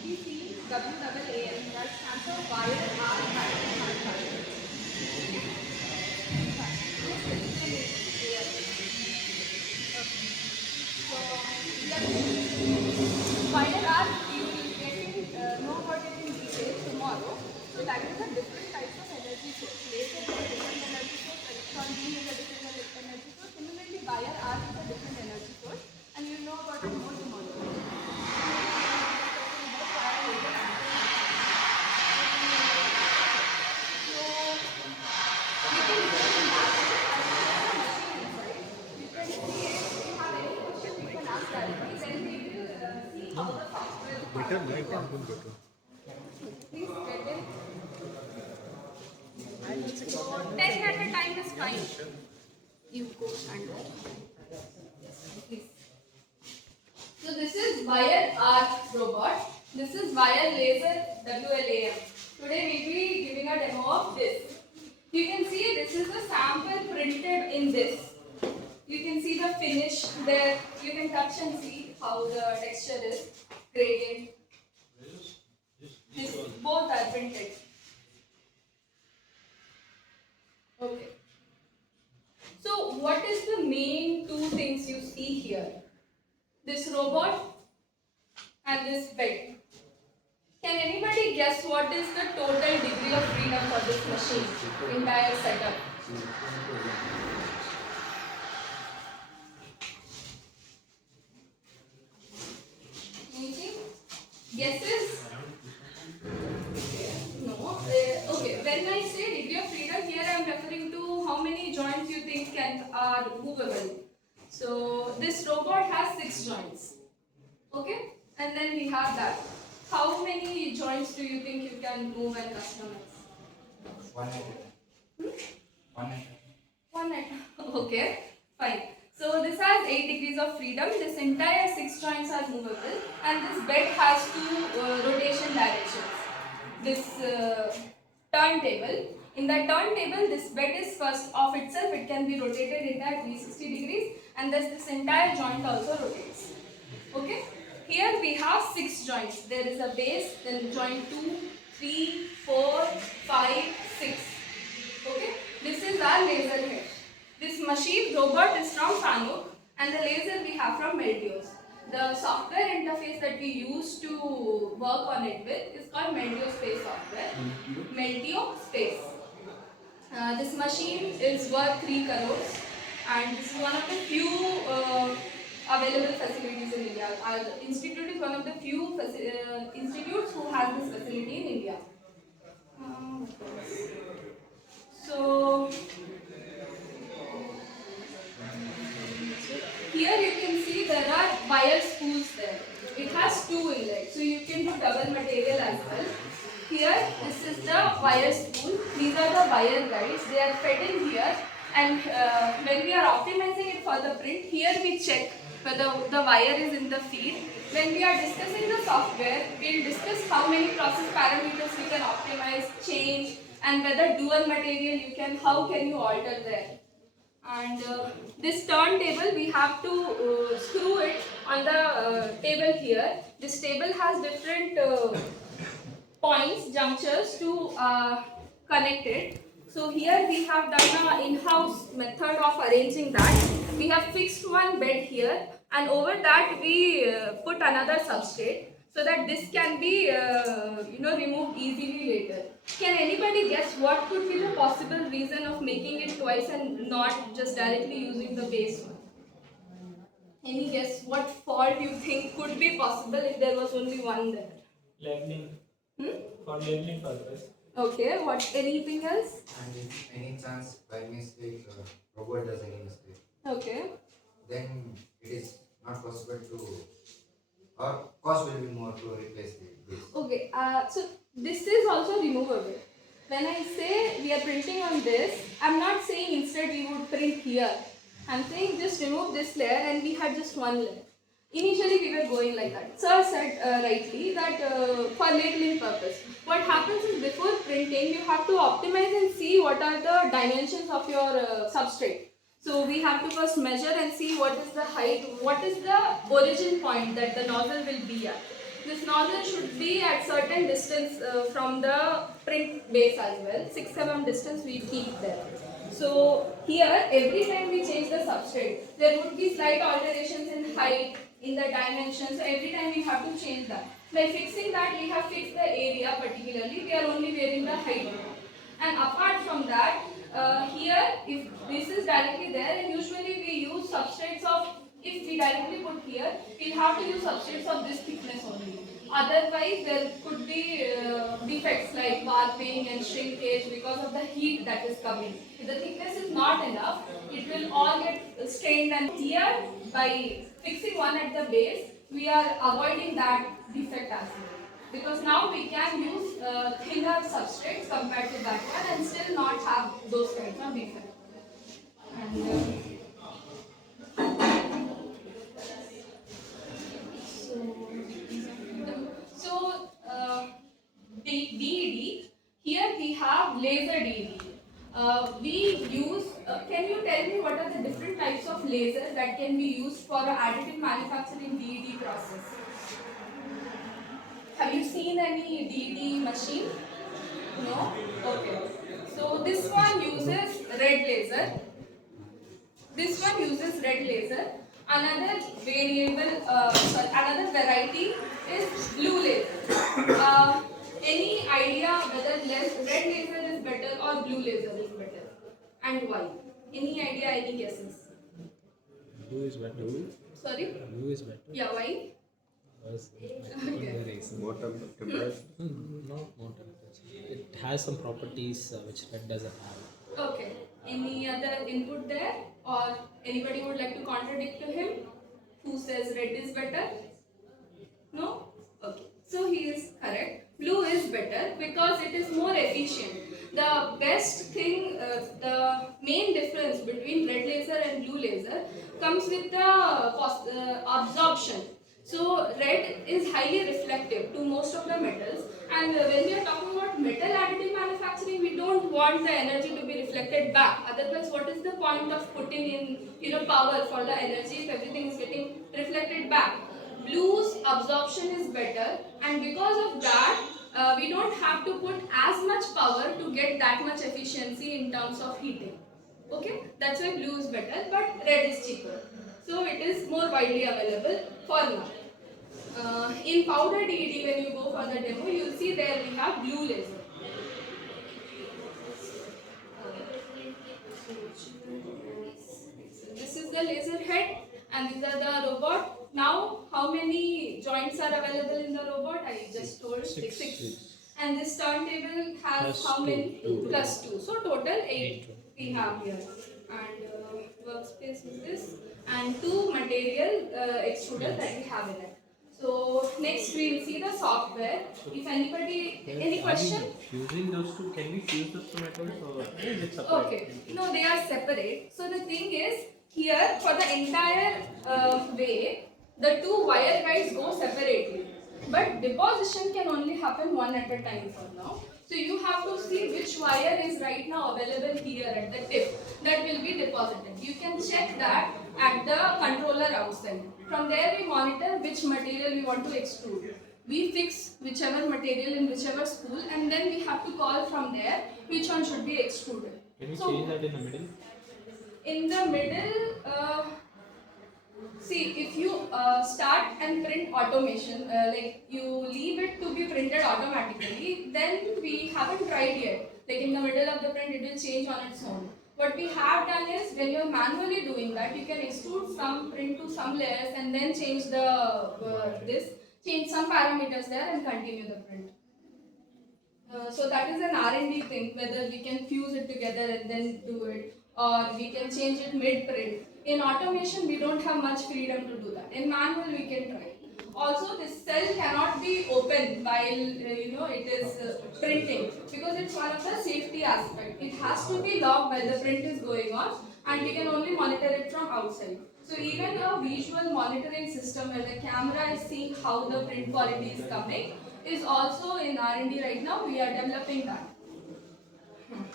WAAM, that stands for wire arm vacuum manufacturing. Okay? Fine. This section is clear. Okay. So, we are wire arm, you will get in, know about it in detail tomorrow. So, that is the different types of energy source. Laser is a different energy source, electron beam is a different energy source. Similarly, wire arm is a different energy source, and you will know about it more tomorrow. better light and good better. Please get in. 10 at a time is fine. You go stand there. Please. So this is wire arc robot. This is wire laser WLAM. Today we will be giving a demo of this. You can see this is the sample printed in this. You can see the finish there. You can touch and see how the texture is gradient. This both are printed. Okay. So what is the main two things you see here? This robot and this bed. Can anybody guess what is the total degree of freedom for this machine? Entire setup. Anything? Guesses? No. Okay. When I say degree of freedom, here I am referring to how many joints you think are movable. So this robot has 6 joints. Okay, and then we have that. How many joints do you think you can move and customize? One at a time. One at a time. One at okay, fine. So this has 8 degrees of freedom. This entire 6 joints are movable, and this bed has 2 rotation directions. This turntable. In the turntable, this bed is first of itself. It can be rotated in at 360 degrees, and thus this entire joint also rotates. Okay. Here we have 6 joints. There is a base, then joint 2, 3, 4, 5, 6. Okay. This is our laser head. This machine robot is from Fanuc, and the laser we have from Meltios. The software interface that we use to work on it with is called Meltio Space software. Meltio Space. This machine is worth 3 crores, and this is one of the few available facilities in India. Our institute is one of the few institutes who has this facility in India. So here you can see there are wire spools there. It has 2 inlets, so you can do double material as well. Here, this is the wire spool. These are the wire guides. They are fed in here, and when we are optimizing it for the print, here we check whether the wire is in the feed. When we are discussing the software, we will discuss how many process parameters we can optimize, change, and whether dual material how can you alter there. And this turntable, we have to screw it on the table here. This table has different points, junctures to connect it. So here we have done an in-house method of arranging that. We have fixed one bed here, and over that we put another substrate so that this can be removed easily later. Can anybody guess what could be the possible reason of making it twice and not just directly using the base one? Any guess what fault you think could be possible if there was only one there? Labeling. For labeling purpose. Okay, anything else? And if any chance by mistake robot does any mistake, Okay. then it is not possible to, or cost will be more to replace this. Okay, so this is also removable. When I say we are printing on this, I'm not saying instead we would print here. I'm saying just remove this layer and we had just one layer. Initially we were going like that. Sir said rightly that for labeling purpose. What happens is before printing you have to optimize and see what are the dimensions of your substrate. So we have to first measure and see what is the height, what is the origin point that the nozzle will be at. this nozzle should be at certain distance from the print base as well. 6 mm distance we keep there. So here every time we change the substrate, there would be slight alterations in height, in the dimensions. So every time we have to change that. By fixing that, we have fixed the area particularly. We are only varying the height. And apart from that, here if this is directly there, and usually we use substrates of, if we directly put here, we have to use substrates of this thickness only. Otherwise, there could be defects like warping and shrinkage because of the heat that is coming. If the thickness is not enough, it will all get strained, and here by fixing one at the base, we are avoiding that defect as well. Because now we can use thinner substrates compared to that one and still not have those kinds of defects. And DED, here we have laser DED. We use, can you tell me what are the different types of lasers that can be used for additive manufacturing DED process? Have you seen any DED machine? No? Okay. So this one uses red laser. This one uses red laser. Another another variety is blue laser. Any idea whether red laser is better or blue laser is better, and why? Any idea? Any guesses? Blue is better. Sorry? Blue is better. Yeah, why? Because Okay. more temperature. Not more temperature. It has some properties which red doesn't have. Okay. Any other input there, or anybody would like to contradict to him? Who says red is better? No? Okay. So he is correct. Blue is better because it is more efficient. The best thing, the main difference between red laser and blue laser comes with the absorption. So red is highly reflective to most of the metals, and when we are talking about metal additive manufacturing, we don't want the energy to be reflected back. Otherwise, what is the point of putting in power for the energy if everything is getting reflected back? Blue's absorption is better, and because of that, we don't have to put as much power to get that much efficiency in terms of heating. Okay, that's why blue is better, but red is cheaper. So it is more widely available for now. In powder DED, when you go for the demo, you will see there we have blue laser. This is the laser head, and these are the robot. Now, how many joints are available in the robot? I just told six. And this turntable has Plus how many? two. Plus 2. So total 8 we have here. And workspace is this. And 2 material extruders that we have in it. So next we will see the software. If anybody, any question? Fusing those two, can we fuse those two metals or is it separate? Okay, no, they are separate. So the thing is, here for the entire way, the 2 wire guides go separately. But deposition can only happen one at a time for now. So you have to see which wire is right now available here at the tip that will be deposited. You can check that at the controller outside. From there we monitor which material we want to extrude. We fix whichever material in whichever spool, and then we have to call from there which one should be extruded. Can we So, change that in the middle? in the middle, see, if you start and print automation, like you leave it to be printed automatically, then we haven't tried yet. Like in the middle of the print, it will change on its own. What we have done is, when you're manually doing that, you can extrude some, print to some layers, and then change the change some parameters there and continue the print. So that is an R&D thing, whether we can fuse it together and then do it, or we can change it mid-print. In automation, we don't have much freedom to do that. In manual, we can try. Also, this cell cannot be opened while it is printing, because it's one of the safety aspects. It has to be locked while the print is going on, and we can only monitor it from outside. So even a visual monitoring system where the camera is seeing how the print quality is coming is also in R&D right now. We are developing that.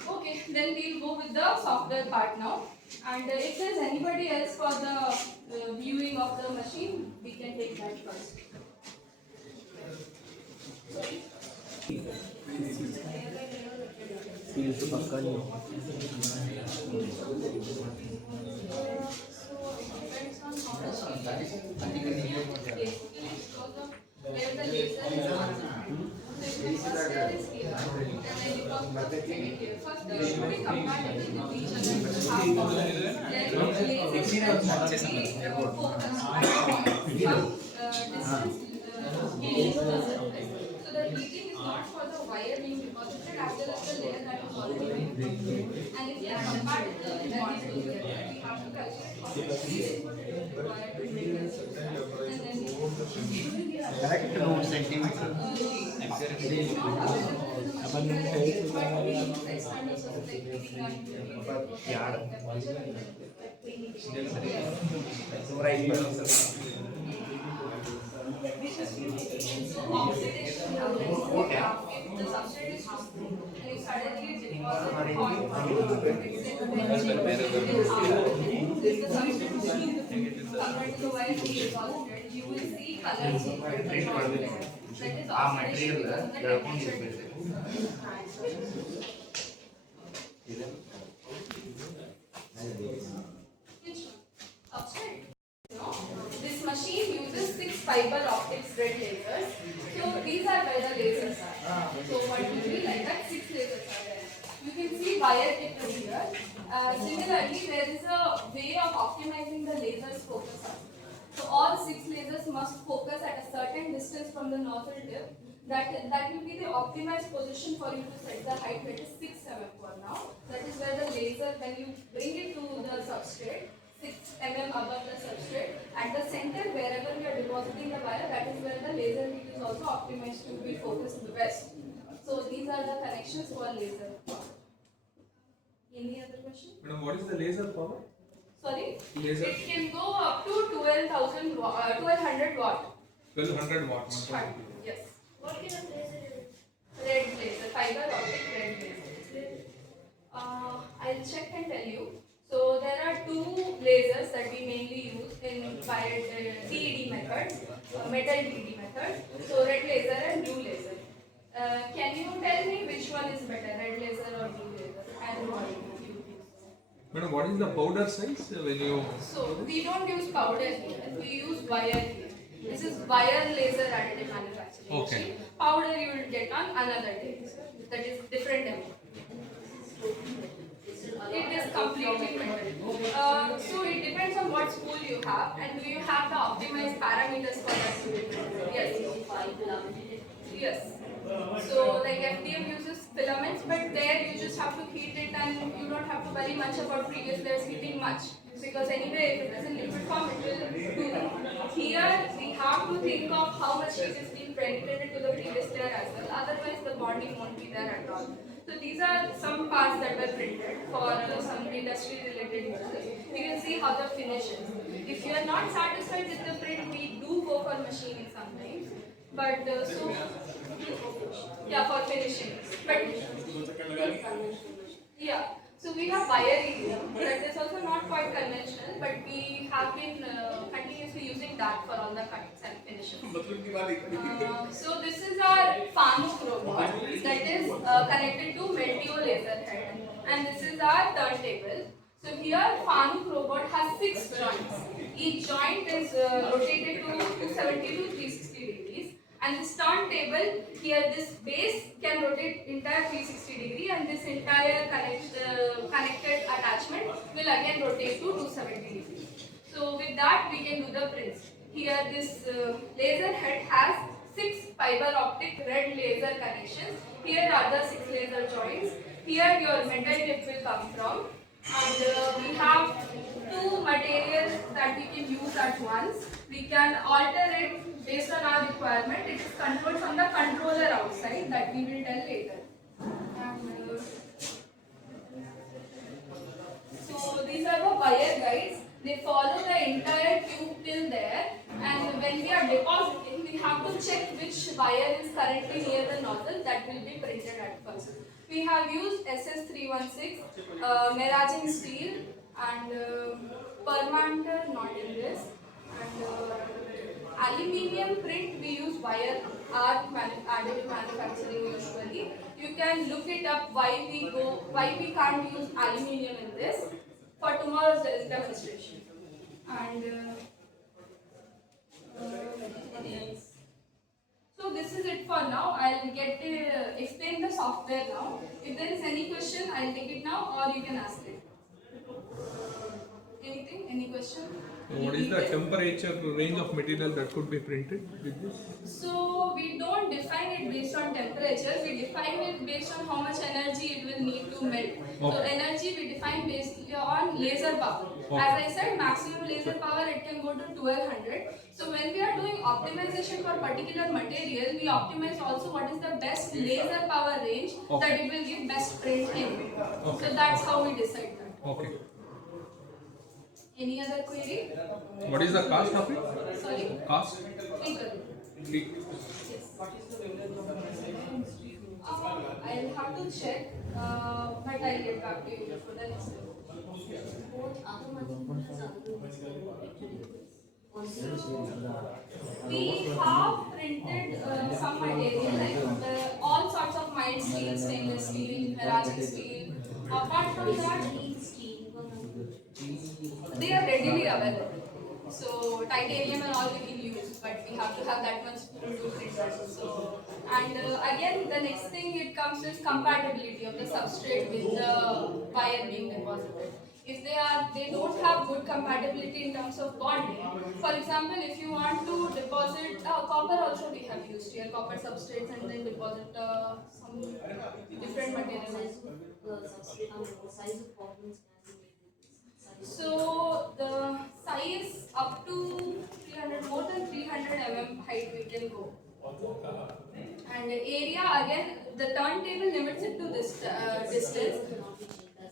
Okay, then we'll go with the software part now. And if there's anybody else for the viewing of the machine, we can take that first. So the heating is not for the wire being deposited as well as the layer that is already being prepared. And if we are compared the bonding together, we have to calculate how much heat input it will require to make the system. And then Correct 2 centimeter. oxidation happens if the substrate is too thin and if suddenly it deposits on if the substrate is too thin compared to the wire we deposited, you will see color change. That is oxidation because of the temperature difference. Which substrate? No. This machine uses 6 fiber optic thread lasers. So these are where the lasers are. So what will be like that? 6 lasers are there. You can see wire tip here. Similarly, there is a way of optimizing the lasers focus. So all 6 lasers must focus at a certain distance from the nozzle tip. That will be the optimized position for you to set the height, that is 6 mm for now. That is where the laser, when you bring it to the substrate, 6 mm above the substrate, at the center wherever we are depositing the wire, that is where the laser heat is also optimized to be focused the best. So these are the connections for laser. Any other question? Madam, what is the laser power? Sorry? Laser? It can go up to 1200 watt. 1200 watt. Yes. What kind of laser is it? Red laser, fiber optic red laser. I'll check and tell you. So there are 2 lasers that we mainly use in TED method, metal TED method. So red laser and blue laser. Can you tell me which one is better, red laser or blue laser? And what you use? Madam, what is the powder size when you? So we don't use powder here. We use wire here. This is wire laser additive manufacturing. Okay. Powder you will get on another day. That is different amount. It is completely metal. So it depends on what spool you have and do you have the optimized parameters for that spool. Yes. Yes. So like FDM uses filaments, but there you just have to heat it and you don't have to worry much about previous layers heating much. Because anyway, if it is in liquid form, it will do that. Here, we have to think of how much heat is being penetrated to the previous layer as well. Otherwise, the bonding won't be there at all. So these are some parts that were printed for some industry-related uses. We will see how the finish is. If you are not satisfied with the print, we do go for machining sometimes. But yeah, for finishing. But yeah. So we have wire here, that is also not quite conventional, but we have been continuously using that for all the cuts and finishes. So this is our FANUC robot that is connected to Meltio laser head, and this is our turntable. So here FANUC robot has 6 joints. Each joint is rotated to 270 to 360 degrees. And this turntable, here this base can rotate entire 360 degree and this entire connected attachment will again rotate to 270 degree. So with that we can do the prints. Here this laser head has 6 fiber optic red laser connections. Here are the 6 laser joints. Here your metal tip will come from. And we have 2 materials that we can use at once. We can alter it based on our requirement. It is controlled from the controller outside that we will tell later. And, so these are the wire guides. They follow the entire tube till there, and when we are depositing, we have to check which wire is currently near the nozzle. That will be printed at first. We have used SS316, Meraging steel, and Permanter not in this, and aluminium print, we use wire art additive manufacturing usually. You can look it up why we can't use aluminium in this for tomorrow's demonstration. And so this is it for now. I'll get to explain the software now. If there is any question, I'll take it now or you can ask it. Anything? Any question? What is the temperature range of material that could be printed with this? So we don't define it based on temperature. We define it based on how much energy it will need to melt. So Okay. energy we define based on laser power. Okay. As I said, maximum laser power it can go to 1200. So when we are doing optimization for particular material, we optimize also what is the best laser power range Okay. that it will give best print in. Okay. So that's how we decide that. Okay. Any other query? What is the cost of it? Sorry? Cost? 3 crore. Three. Yes. I'll have to check, but I'll get back to you for the next level. We have printed some material like all sorts of mild steel, stainless steel, ceramic steel. Apart from that, they are readily available. So titanium and all we can use, but we have to have that much to print that. So and again the next thing it comes with compatibility of the substrate with the wire being deposited. If they don't have good compatibility in terms of bonding. For example, if you want to deposit copper, also we have used here copper substrates and then deposit some different materials. So the size up to 300, more than 300 mm height we can go. And the area again, the turntable limits it to this distance.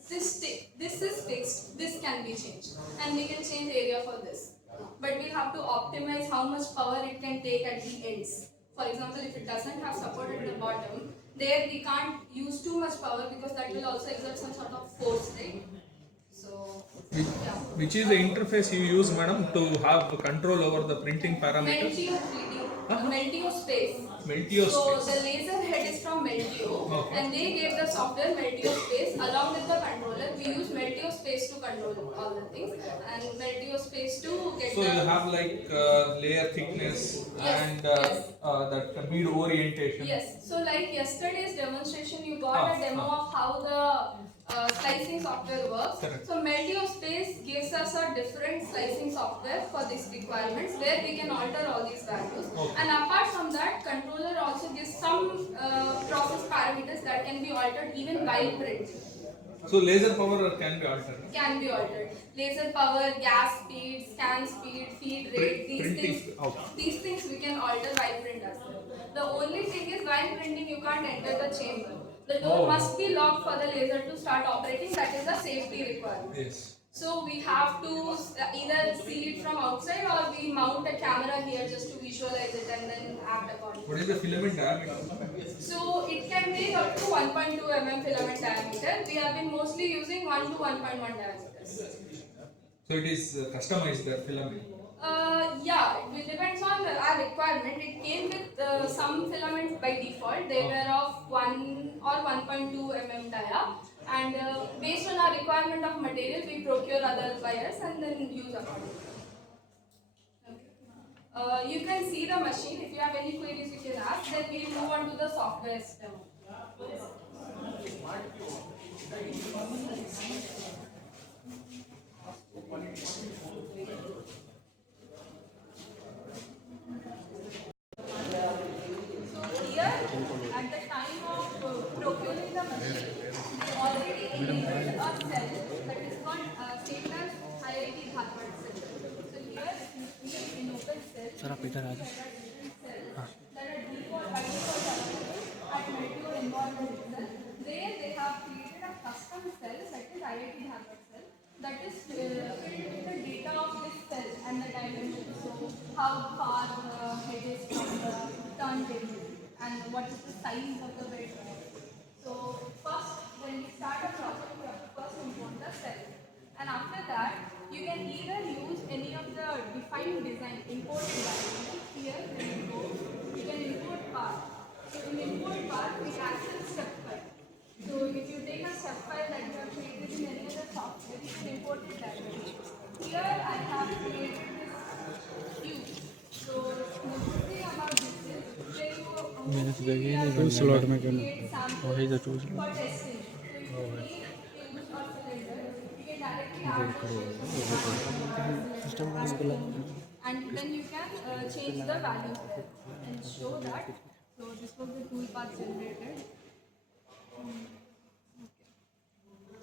This is fixed, this can be changed, and we can change area for this. But we have to optimize how much power it can take at the ends. For example, if it doesn't have support at the bottom, there we can't use too much power because that will also exert some sort of force, right? So, yeah. Which is the interface you use, madam, to have control over the printing parameters? Meltio 3D, Meltio Space. Meltio So Space. the laser head is from Meltio, Okay. and they gave the software Meltio Space along with the controller. We use Meltio Space to control all the things, and Meltio Space to get So the. you have like layer thickness Yes, and yes. that mid orientation. Yes. So like yesterday's demonstration, you got a demo of how the slicing software works. Correct. So Meltio Space gives us a different slicing software for these requirements where we can alter all these values. Okay. And apart from that, controller also gives some process parameters that can be altered even while printing. So laser power can be altered. Can be altered. Laser power, gas speed, scan speed, feed rate, these things we can alter while print as well. The only thing is while printing you can't enter the chamber. The door must be locked for the laser to start operating. That is a safety requirement. Yes. So we have to either see it from outside or we mount a camera here just to visualize it and then act upon it. What is the filament diameter? So it can make up to 1.2 mm filament diameter. We have been mostly using 1 to 1.1 diameters. So it is customized the filament. Yeah, it depends on our requirement. It came with some filaments by default. They were of 1 or 1.2 mm dia, and based on our requirement of material, we procure other wires and then use accordingly. Okay. You can see the machine. If you have any queries, you can ask. Then we will move on to the software demo. So here, at the time of procuring the machine, we already enabled a cell that is called state as IIT Dharwad cell. So here, you see in open cell, Sir, आप इधर आ जाओ. that are default by default at Meltio environment itself. There they have created a custom cell that is IIT Dharwad cell that is filled with the data of this cell and the dimensions. So how far the head is from the turntable and what is the size of the bed. So first, when we start a process, we have to first import the cell, and after that, you can either use any of the defined design import design 2 slot create samples for testing. So if you need tubes or cylinder, you can directly add the and then you can change the values there and show that. So this was the tool path generated.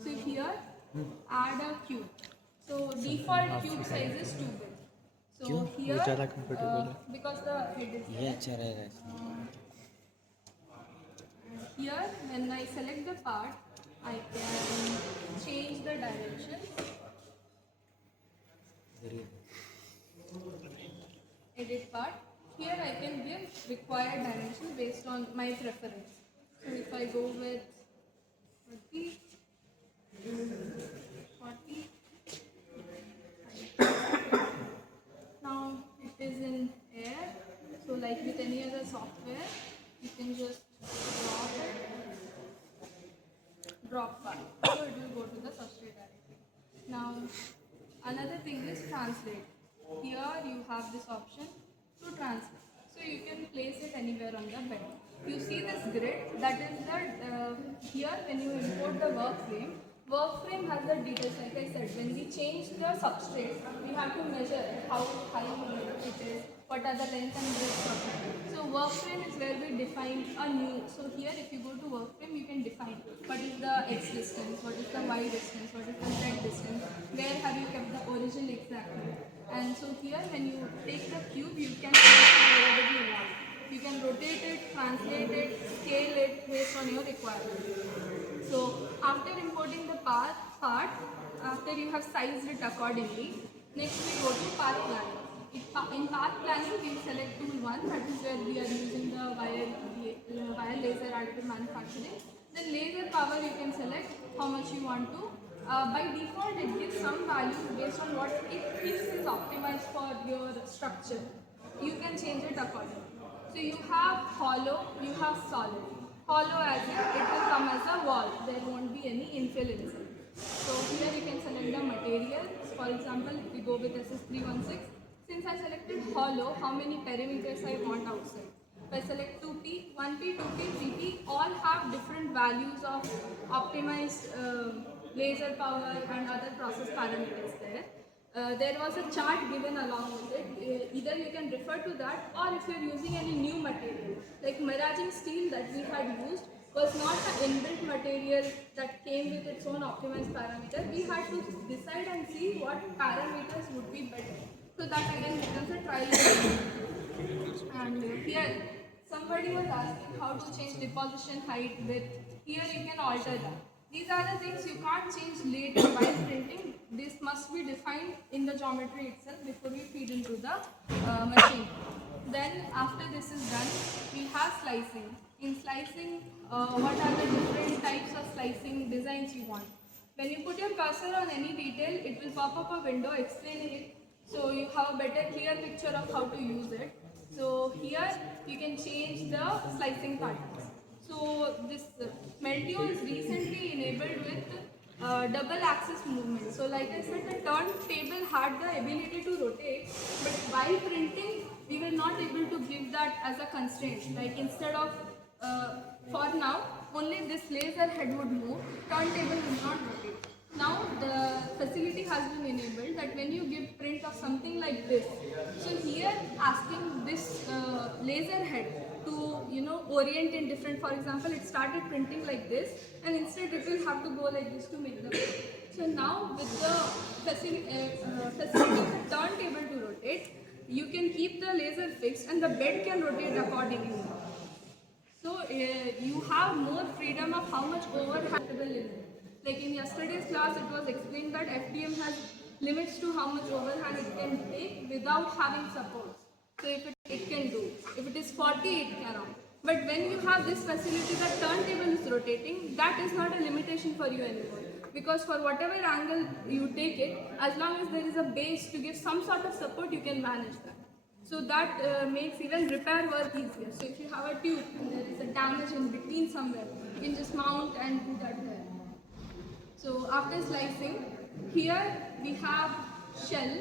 So here add a cube. So default cube size is 2 bit. So here because the head is there, here when I select the part, I can change the direction. Edit part. Here I can give required dimension based on my preference. So if I go with 30, 40, now it is in air. So like with any other software, you can just drop part. So it will go to the substrate directly. Now another thing is translate. Here you have this option to translate. So you can place it anywhere on the bed. You see this grid, that is the, here when you import the work frame has the details. Like I said, when we change the substrate, we have to measure how high it is, what are the length and breadth of it. So work frame is where we define a new. So here if you go to work frame, you can define what is the X distance, what is the Y distance, what is the Z distance, where have you kept the origin exactly. And so here when you take the cube, you can change it wherever you want. You can rotate it, translate it, scale it based on your requirement. So after importing the part, after you have sized it accordingly, next we go to path planning. In path planning, we select tool 1, that is where we are using the wire laser additive manufacturing. Then laser power, you can select how much you want to. By default, it gives some value based on what it thinks is optimized for your structure. You can change it accordingly. So you have hollow, you have solid. Hollow as in it will come as a wall. There won't be any infill inside. So here you can select the material. For example, if we go with SS316, since I selected hollow, how many perimeters I want outside. If I select 2P, 1P, 2P, 3P, all have different values of optimized laser power and other process parameters there. There was a chart given along with it. Either you can refer to that, or if you're using any new material, like Miraging steel that we had used was not an inbuilt material that came with its own optimized parameter. We had to decide and see what parameters would be better. So that again becomes a trial and error. And here somebody was asking how to change deposition height, width. Here you can alter that. These are the things you can't change later while printing. This must be defined in the geometry itself before we feed into the machine. Then after this is done, we have slicing. In slicing, what are the different types of slicing designs you want? When you put your cursor on any detail, it will pop up a window explaining it. So you have a better clear picture of how to use it. So here you can change the slicing patterns. So this Meltio is recently enabled with double axis movement. So like I said, the turntable had the ability to rotate, but while printing, we were not able to give that as a constraint. Like instead of, for now, only this laser head would move, turntable will not rotate. Now the facility has been enabled that when you give print of something like this, so here asking this laser head to orient in different, for example, it started printing like this and instead it will have to go like this to make the print. So now with the facility the turntable to rotate, you can keep the laser fixed and the bed can rotate accordingly. So you have more freedom of how much overhandable is it. Like in yesterday's class, it was explained that FDM has limits to how much overhand it can take without having supports. So if it can do. If it is 40, it cannot. But when you have this facility that turntable is rotating, that is not a limitation for you anymore. Because for whatever angle you take it, as long as there is a base to give some sort of support, you can manage that. So that makes even repair work easier. So if you have a tube and there is a damage in between somewhere, you can just mount and do that there. So after slicing, here we have shell.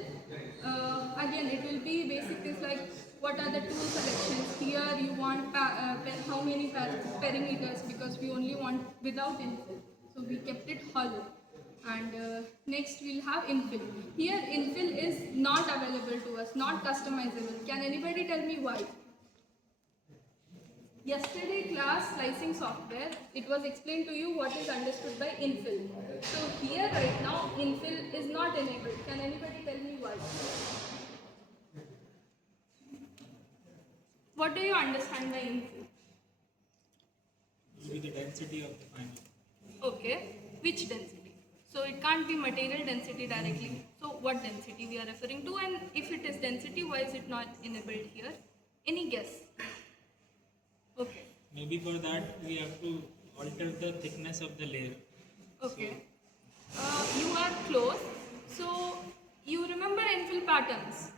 Again, it will be basic things like what are the tool selections. Here you want how many perimeters, because we only want without infill. So we kept it hollow. And next we'll have infill. Here infill is not available to us, not customizable. Can anybody tell me why? Yesterday class slicing software, it was explained to you what is understood by infill. So here right now infill is not enabled. Can anybody tell me why? What do you understand by infill? Maybe the density of the final. Okay, which density? So it can't be material density directly. So what density we are referring to, and if it is density, why is it not enabled here? Any guess? Okay. Maybe for that we have to alter the thickness of the layer. Okay. You are close. So you remember infill patterns.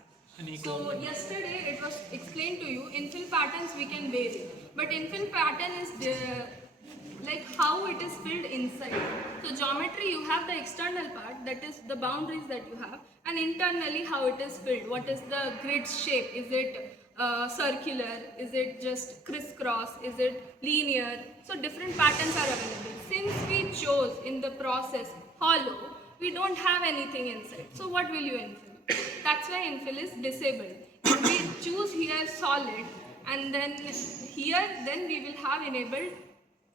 So yesterday it was explained to you, infill patterns we can vary. But infill pattern is like how it is filled inside. So geometry, you have the external part, that is the boundaries that you have, and internally how it is filled. What is the grid shape? Is it circular? Is it just crisscross? Is it linear? So different patterns are available. Since we chose in the process hollow, we don't have anything inside. So what will you infill? That's why infill is disabled. If we choose here solid, and then here, then we will have enabled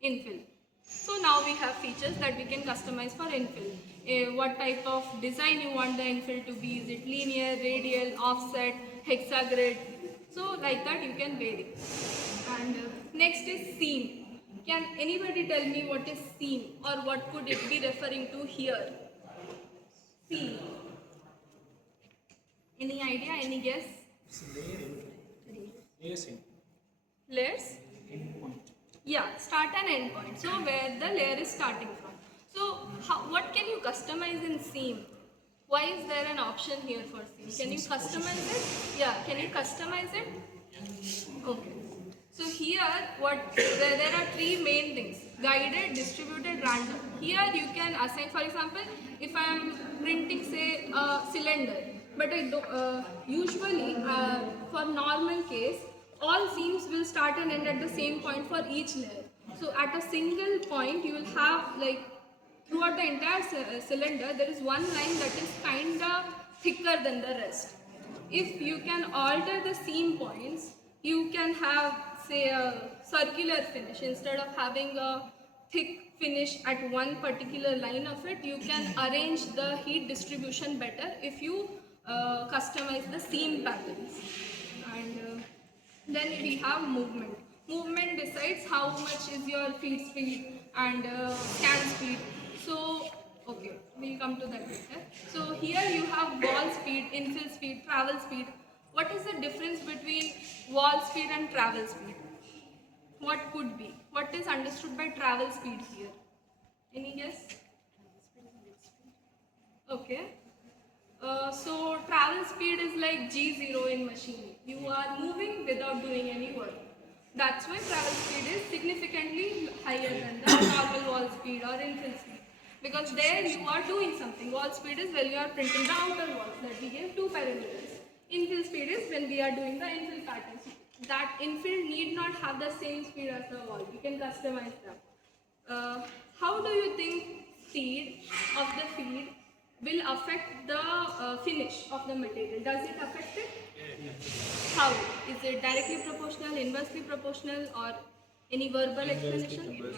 infill. So now we have features that we can customize for infill. What type of design you want the infill to be? Is it linear, radial, offset, hexagrid? So like that you can vary. And next is seam. Can anybody tell me what is seam, or what could it be referring to here? Seam. Any idea? Any guess? Layers? Yeah, start and end point. So where the layer is starting from. So what can you customize in seam? Why is there an option here for seam? Can you customize it? Yeah, can you customize it? Okay. So here there are three main things: guided, distributed, random. Here you can assign, for example, if I am printing say a cylinder, but I do, usually for normal case, all seams will start and end at the same point for each layer. So at a single point you will have, like, throughout the entire cylinder there is one line that is kinda thicker than the rest. If you can alter the seam points, you can have say a circular finish. Instead of having a thick finish at one particular line of it, you can arrange the heat distribution better if you customize the seam patterns. And then we have movement. Movement decides how much is your feed speed and scan speed. So, okay, we'll come to that later. So here you have wall speed, infill speed, travel speed. What is the difference between wall speed and travel speed? What could be? What is understood by travel speed here? Any guess? Okay. So travel speed is like G0 in machining. You are moving without doing any work. That's why travel speed is significantly higher than the normal wall speed or infill speed. Because there you are doing something. Wall speed is when you are printing the outer walls that we gave 2 parameters. Infill speed is when we are doing the infill patterns. That infill need not have the same speed as the wall. You can customize them. How do you think speed of the feed will affect the finish of the material? Does it affect it? How? Is it directly proportional, inversely proportional, or any verbal explanation?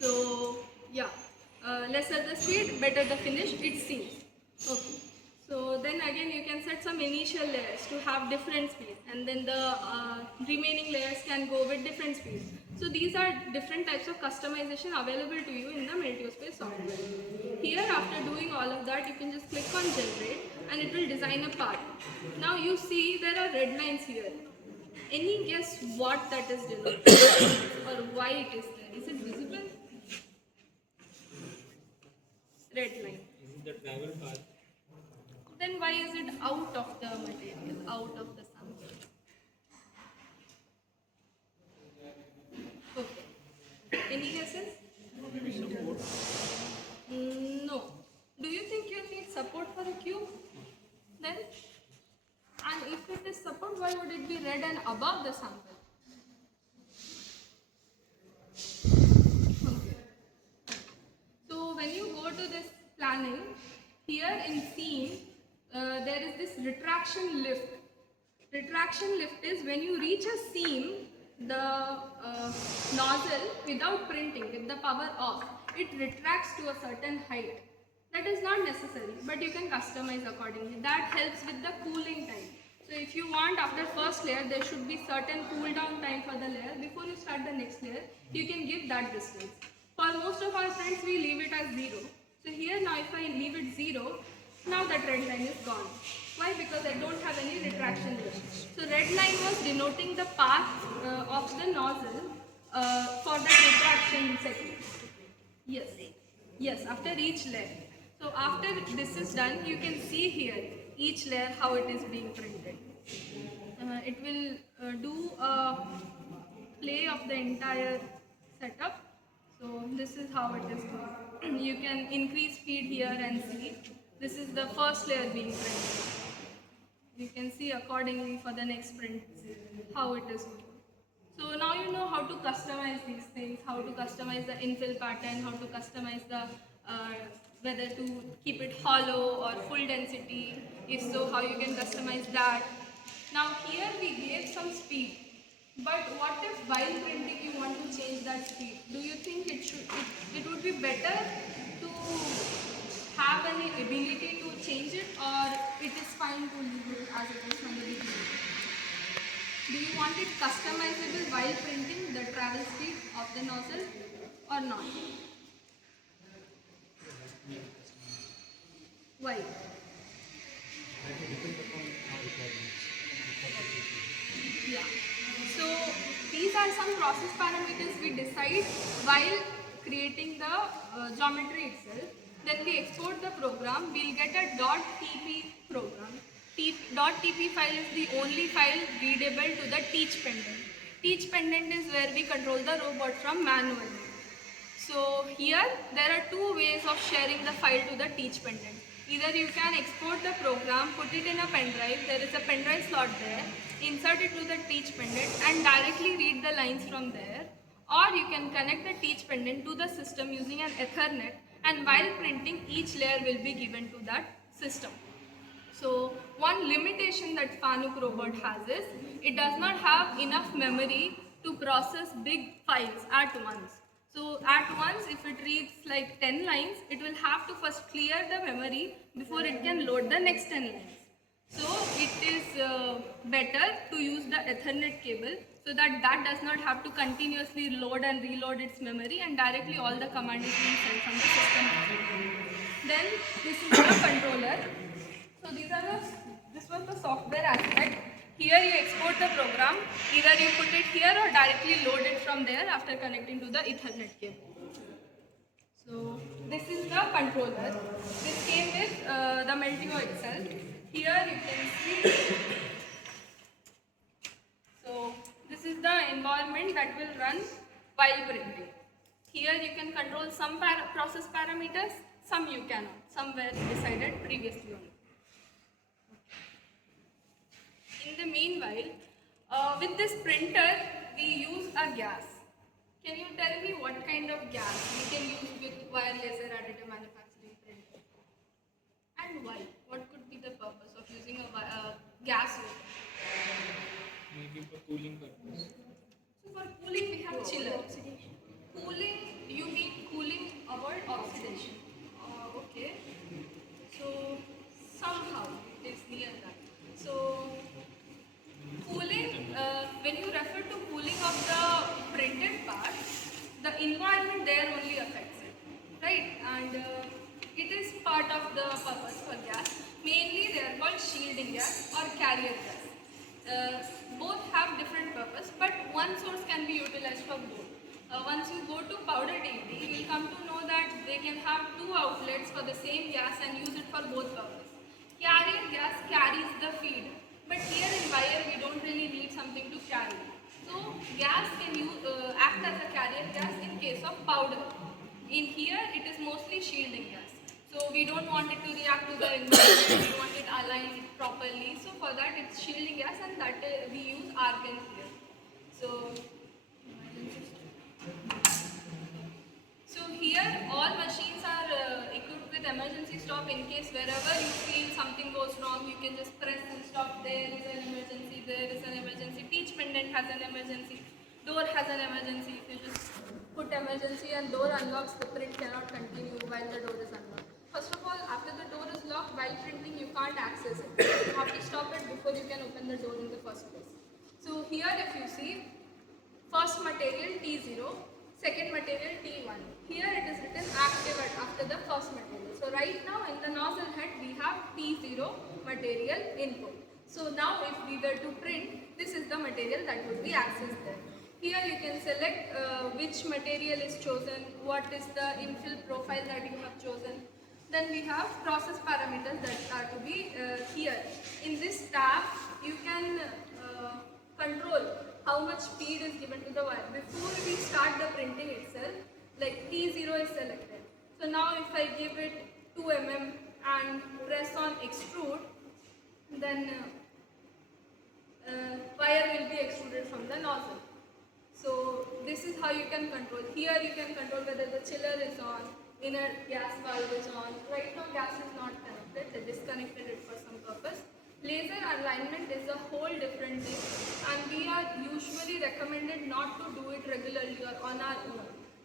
So, yeah. Lesser the speed, better the finish, it seems. Okay. So then again you can set some initial layers to have different speed, and then the remaining layers can go with different speeds. So these are different types of customization available to you in the Meteospace software. Here, after doing all of that, you can just click on generate and it will design a part. Now you see there are red lines here. Any guess what that is denoted or why it is there? Is it visible? Red line. Is it the travel path? Then why is it out of the material, out of the sample? Okay. Any guesses? No. Do you think you need support for a cube? Then why would it be red and above the sample? Okay. So when you go to this planning, here in seam, there is this retraction lift. Retraction lift is when you reach a seam, the nozzle without printing, with the power off, it retracts to a certain height. That is not necessary, but you can customize accordingly. That helps with the cooling time. So if you want after first layer, there should be certain cool down time for the layer. Before you start the next layer, you can give that distance. For most of our friends, we leave it as 0. So here now if I leave it 0, now that red line is gone. Why? Because I don't have any retraction lift. So red line was denoting the path of the nozzle for the retraction setting. Yes, yes, after each layer. So after this is done, you can see here each layer how it is being printed. It will do a play of the entire setup. So this is how it is going. You can increase speed here and see. This is the first layer being printed. You can see accordingly for the next print how it is going. So now you know how to customize these things, how to customize the infill pattern, how to customize the whether to keep it hollow or full density. If so, how you can customize that. Now here we gave some speed. But what if while printing you want to change that speed? Do you think it would be better to have any ability to change it, or it is fine to leave it as it is from the beginning? Do you want it customizable while printing, the travel speed of the nozzle, or not? Why? Yeah. So these are some process parameters we decide while creating the geometry itself. Then we export the program. We'll get a .tp program. .tp file is the only file readable to the teach pendant. Teach pendant is where we control the robot from manually. So here there are two ways of sharing the file to the teach pendant. Either you can export the program, put it in a pen drive, there is a pen drive slot there, insert it to the teach pendant and directly read the lines from there, or you can connect the teach pendant to the system using an Ethernet, and while printing each layer will be given to that system. So one limitation that Fanuc robot has is it does not have enough memory to process big files at once. So at once, if it reads like 10 lines, it will have to first clear the memory before it can load the next 10 lines. So it is better to use the Ethernet cable so that does not have to continuously load and reload its memory, and directly all the command is being sent from the system. Then this is the controller. So this was the software aspect. Here you export the program, either you put it here or directly load it from there after connecting to the Ethernet cable. So this is the controller. This came with the Meltio itself. Here you can see. So this is the environment that will run while printing. Here you can control some process parameters, some you cannot. Some were decided previously only. In the meanwhile, with this printer, we use a gas. Can you tell me what kind of gas we can use with wire laser additive manufacturing printer? And why? What could be the purpose of using a gas laser? Maybe for cooling purpose. So for cooling, we have chiller. Cooling, you mean cooling avoid oxidation. Okay. So somehow it is near that. So cooling, when you refer to cooling of the printed part, the environment there only affects it, right? And it is part of the purpose for gas. Mainly they are called shielding gas or carrier gas. Both have different purpose, but one source can be utilized for both. Once you go to powder DVD, you will come to know that they can have two outlets for the same gas and use it for both purposes. Carrier gas carries the feed. But here in wire, we don't really need something to carry. So gas can act as a carrier gas in case of powder. In here, it is mostly shielding gas. So we don't want it to react to the environment, we want it aligned properly. So for that it's shielding gas, and that we use argon here. So here all machines are equipped with emergency stop. In case wherever you feel something goes wrong, you can just press and stop. There is an emergency, there is an emergency. Teach pendant has an emergency, door has an emergency. If you just put emergency and door unlocks, the print cannot continue while the door is unlocked. First of all, after the door is locked, while printing you can't access it. You have to stop it before you can open the door in the first place. So here if you see, first material T0, second material T1. Here it is written active after the first material. So right now in the nozzle head we have T0 material input. So now if we were to print, this is the material that would be accessed there. Here you can select which material is chosen, what is the infill profile that you have chosen. Then we have process parameters that are to be here. In this tab you can control how much speed is given to the wire. Before we start the printing itself, like T0 is selected. So now if I give it 2 mm and press on extrude, then wire will be extruded from the nozzle. So this is how you can control. Here you can control whether the chiller is on, inner gas valve is on. Right now gas is not connected, they disconnected it for some purpose. Laser alignment is a whole different thing, and we are usually recommended not to do it regularly or on our own.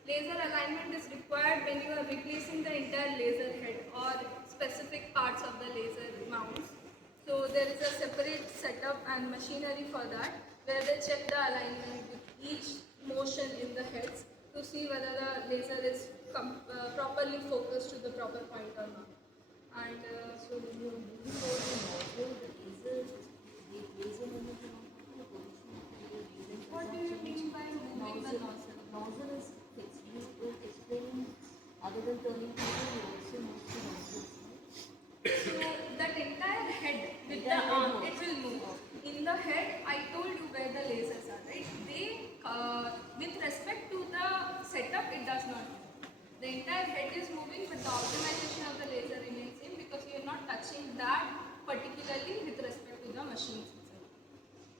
Laser alignment is required when you are replacing the entire laser head or specific parts of the laser mounts. So there is a separate setup and machinery for that, where they check the alignment with each motion in the heads to see whether the laser is properly focused to the proper point or not. And so what do you mean by moving the nozzle? Nozzle is fixed. You will explain other than turning people, you also move the nozzle. So that entire head with the arm, it will move. In the head, I told you where the lasers are, right? They, with respect to the setup, it does not move. The entire head is moving, but the optimization of the laser remains same because you are not touching that particularly with respect to the machines itself.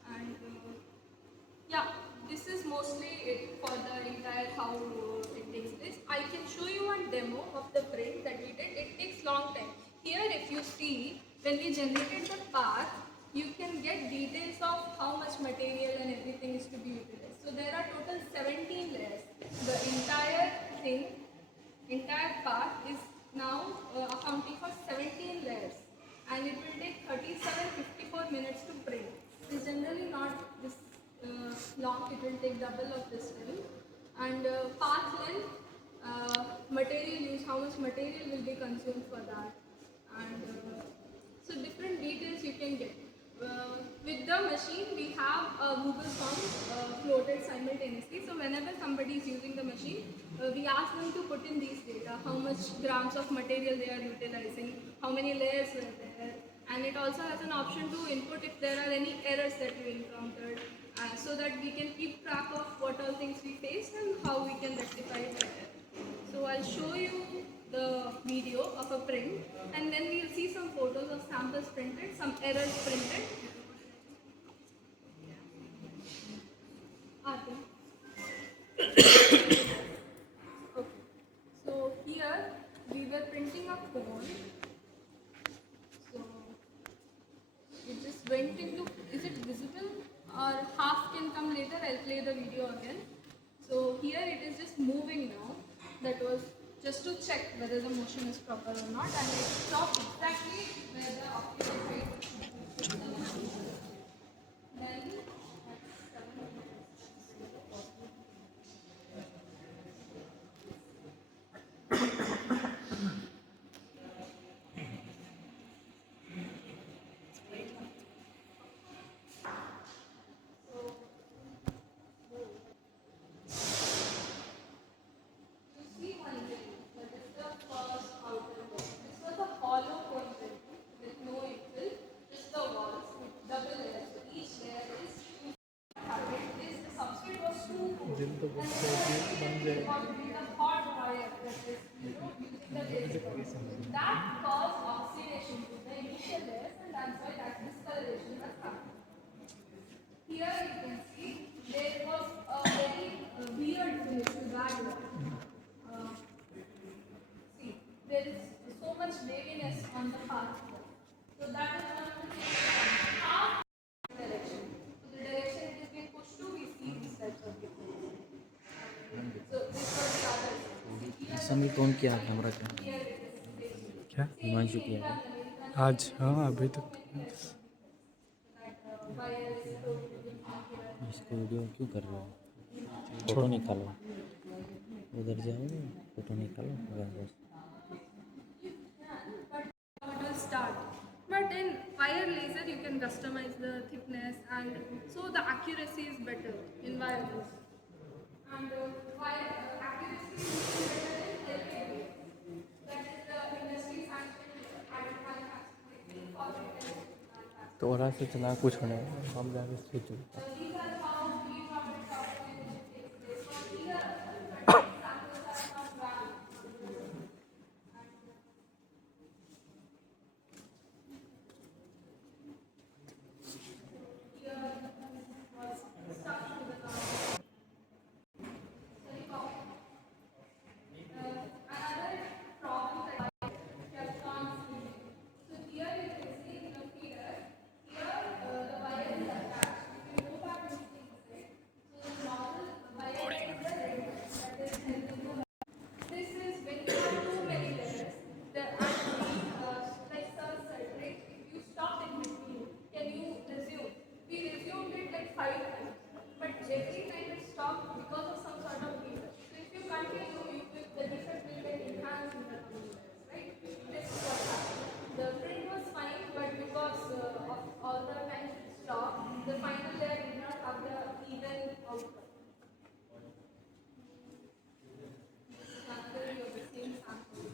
And yeah, this is mostly it for the entire how it takes place. I can show you one demo of the print that we did. It takes long time. Here if you see, when we generated the path, you can get details of how much material and everything is to be utilized. So there are total 17 layers. The entire path is now accounting for 17 layers, and it will take 37-54 minutes to print. It's generally not this long, it will take double of this time. And path length, material use, how much material will be consumed for that, and so different details you can get. With the machine, we have a Google Form floated simultaneously. So whenever somebody is using the machine, we ask them to put in these data, how much grams of material they are utilizing, how many layers were there, and it also has an option to input if there are any errors that you encountered, so that we can keep track of what all things we face and how we can rectify it better. So I'll show you the video of a print, and then we'll see some photos of samples printed, some errors printed. Okay. So here we were printing a cone. So it just went into, is it visible or half can come later? I'll play the video again. So here it is just moving now. That was just to check whether the motion is proper or not, and it stopped exactly where the optical height is. Then जिन तो बच्चे बन जाए the hot wire that is using the base curve. That caused oxidation to the initial layers, and that's why that discoloration was happening. Here you can see there was a very weird finish to that one. See, there is so much waviness on the path. So that is one of the things. Half direction. So the direction it is being pushed to, we see these types of differences. So this was the other. समी कौन किया camera का क्या हिमांशु किया है? आज हाँ अभी तक इसको वीडियो क्यों कर रहे हो? फोटो निकालो, उधर जाओ, फोटो निकालो बस। It will start. But in wire laser, you can customize the thickness, and so the accuracy is better in wire laser. And wire accuracy is better in LPB. That is the industry sanctioned additive manufacturing for तो और से चला कुछ होने हम जाके switch these are how we profit optimization takes place. So here, samples are not valid. Another problem that I kept on seeing. So here you can see in the feeder, here the wire is attached. If you go back to the thing, so the normal wire is the red one, that is helping to. This is when you have too many layers. The actually, like sir said, right? If you stop in between, can you resume? We resumed it like 5 times, but every time it stopped because of some sort of defect. So if you continue, the defect will get enhanced in the coming layers, right? This is what happened. The print was fine, but because of all the times it stopped, the final layer did not have the even outcome. Sample of the same sample.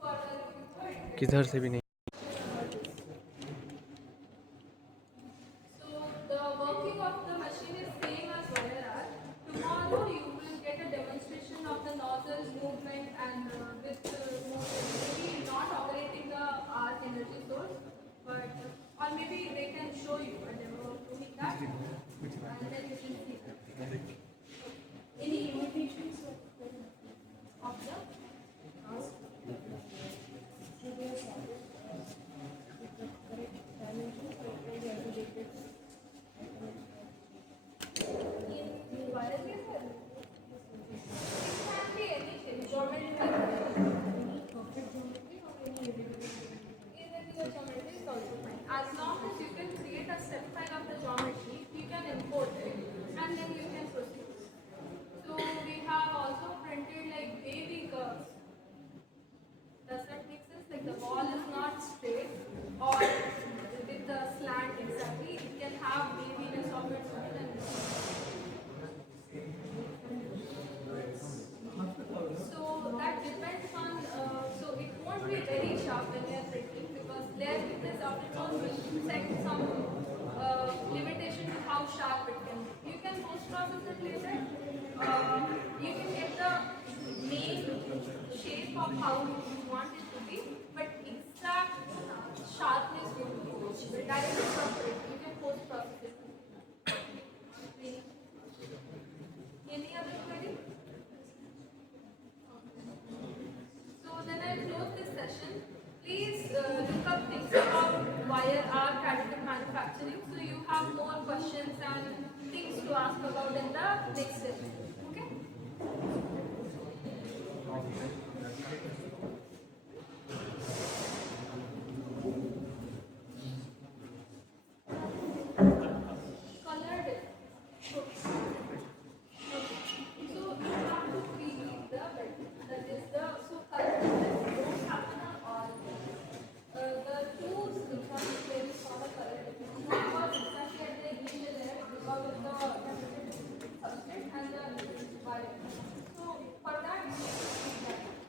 For the report, किधर से भी नहीं so the working of the machine is same as wire arc. Tomorrow you will get a demonstration of the nozzle movement and with maybe not operating the arc energy source, but or maybe they can show you a demo doing that, and then you can see that. Any limitations of the wire laser? It can be anything, geometry, any perfect geometry or any irregular. Irregular geometry is also fine. As long as you can create a set file of the geometry, you can import it and then you can proceed. So we have also printed like wavy curves. Does that make sense? Like the wall is not straight or with the slant exactly. It can have waviness of its own. So that depends on, so it won't be very sharp when you are printing because layer thickness of its own will set some limitation to how sharp it can be. You can post-process it later. You can get the main shape of how you want it to be, but exact sharpness will be possible. That is separate. You can post-process it. Any other query? So then I close this session. Please look up things about wire arc additive manufacturing so you have more questions and things to ask about in the next session. Okay? Colored it. Okay. So you have to preheat the bed. That is the so colored don't happen on all. The two silicon frames for the color difference was exactly at the initial layer because of the substrate and the wire. So for that you need to preheat that.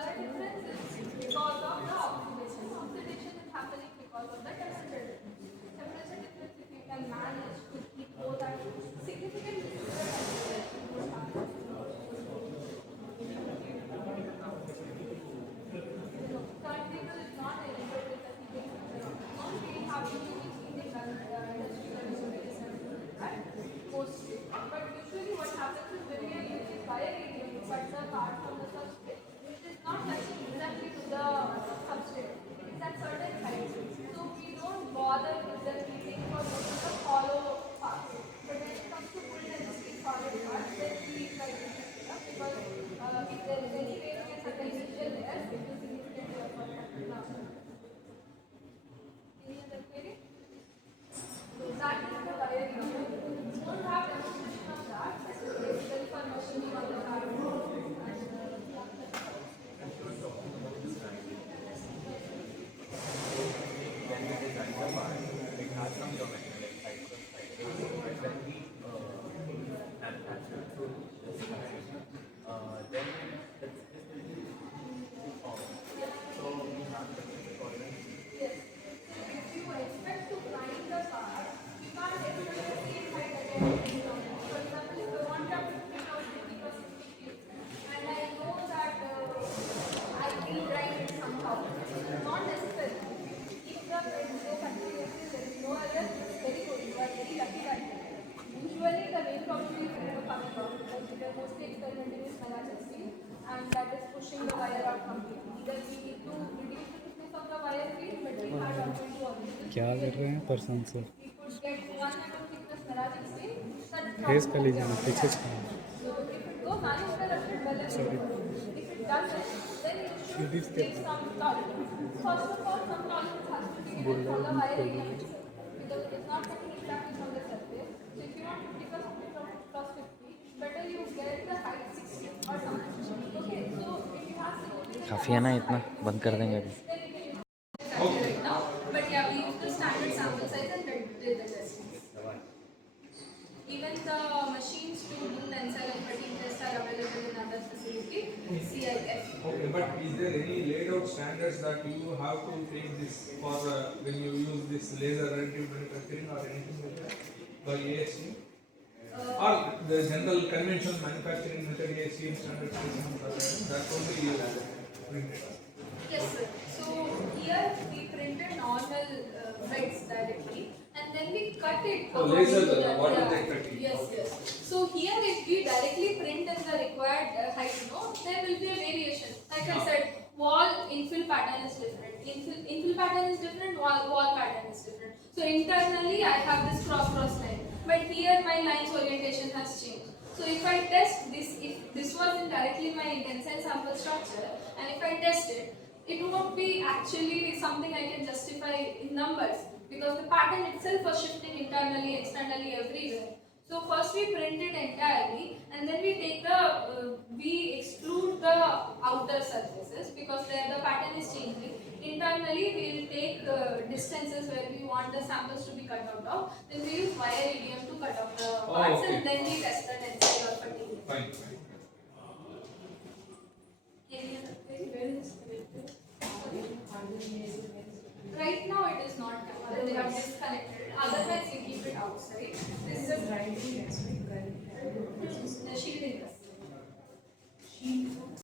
color difference is because of the oxidation. Oxidation is happening because of the temperature difference. Temperature difference, if you can manage to keep both at significantly different temperatures, you would happen. Timetable is not eligible with the heating factor. We have to use heating mostly. But usually what happens is when we are using wire radium, but the part from the substrate, it is not touching exactly to the substrate. It is at certain height. So we don't bother with the heating for most of the hollow part. But when it comes to full density solid part, then we try to heat it up because if there is any variance at the initial layer, it will significantly affect the now. Any other query? So that is the wire radium. Don't have demonstration of that. This is basically for machining on the card. Yes. If you expect to grind the car, you can't expect the same height again. For example, if you want to 50 or 50% feet, and I know that I will grind it somehow. Not necessarily. If the flow continuously, there is no other, it's very good. You are very lucky that usually the main problem is never coming out because we are mostly experimenting with Nala testing, and that is pushing the wire out completely. Either we need to reduce the thickness of the wire feed, but we can't operate to original. क्या कर रहे हैं person से We could get 1 mm thickness Nala testing. Face कर लीजिए ना पीछे से So if it goes uninterrupted, well and good. If it doesn't, then you should take some tolerance. First of all, some tolerance has to be given for the wire area itself because it is not coming exactly from the surface. So if you want 50% plus 50, better you get the height 60 or something. Okay, so if you have significant काफ़ी है ना इतना बंद कर देंगे अभी then you can use right now. But yeah, we use the standard sample size and did the testing. Even the machines to do tensile and fatigue tests are available in other facility, CIF. Okay, but is there any laid out standards that you have to take this for when you use this laser additive manufacturing or anything like that by ASTM? Or the general conventional manufacturing method ASTM standards that only you printed? Yes, sir. So here we printed normal beds directly, and then we cut it. So laser, what is they cutting? Yes, yes. So here if we directly print in the required height, there will be a variation. Like I said, wall infill pattern is different. Infill pattern is different. Wall pattern is different. So internally I have this cross line, but here my line's orientation has changed. So if I test this, if this was in directly my tensile sample structure, and if I test it, it won't be actually something I can justify in numbers because the pattern itself was shifting internally, externally, everywhere. So first we print it entirely, and then we take we exclude the outer surfaces because there the pattern is changing. Internally we will take distances where we want the samples to be cut out of. Then we use wire radium to cut off the parts, okay. and then we test the tensile or fatigue. Fine. Any other query? Where is it? Right now it is not covered. They have disconnected. Otherwise you keep it outside. This is a grinding.